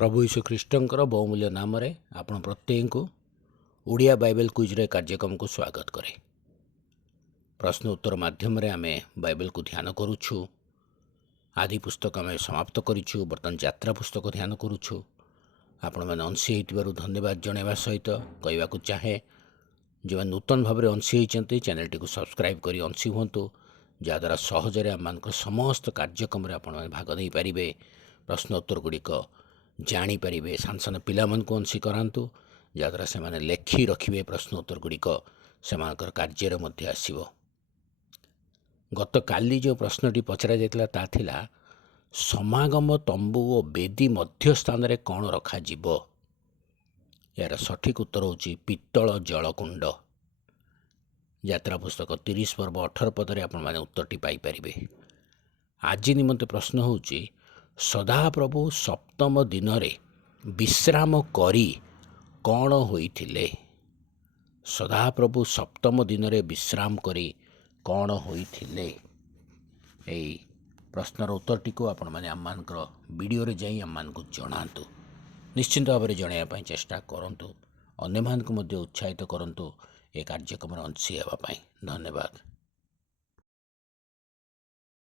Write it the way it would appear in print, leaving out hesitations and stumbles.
प्रभु यीशु ख्रीष्टर बहुमूल्य नाम आपण प्रत्येक को ओडिया बाइबल क्विज कार्यक्रम को स्वागत करे। प्रश्न उत्तर माध्यम आम बाइबल को ध्यान करुछु। आदि पुस्तक आम समाप्त करूँ। बर्तमान यात्रा पुस्तक ध्यान करुछु। आपण मैंने अंशी होइतिबारु धन्यवाद जनवा सहित कहवाक चाहे जो नूतन भाव में अंशी होती चैनल टी सब्सक्राइब करी अंशी हूँ, जहाद्वारा सहजरे आम समस्त कार्यक्रम आपण भाग नहीं पारे। प्रश्न उत्तर गुड़िक जानीपारे सान सान पिला अंशी करातु, जहाद्वारा से लेखि रखिए प्रश्न उत्तर गुड़िक से कार्य आसव। गत काली जो प्रश्नटी पचरा जाता था समागम तंबू और बेदी मध्य स्थान रे कौन रखा जीवो। यार सठिक उत्तर होची पित्तल जलकुंड। यात्रा पुस्तक 30 पर्व 18 पदरे आपण माने उत्तरटी पाई परिबे। आज निमंते प्रश्न होची सदाप्रभु सप्तम दिन रे विश्राम करी कौन होइथिले। सदाप्रभु सप्तम दिन रे विश्राम करी कौन होइथिले। एई प्रश्नर उत्तरटी को आपण माने आममानकर वीडियो रे जाई आममानकु जणांतु। निश्चिंत भाव में जणाया पई चेष्टा करंतु। अन्य मानकु मध्ये उत्साहित करंतु ए कार्यक्रम अंशी हेबा पई। धन्यवाद।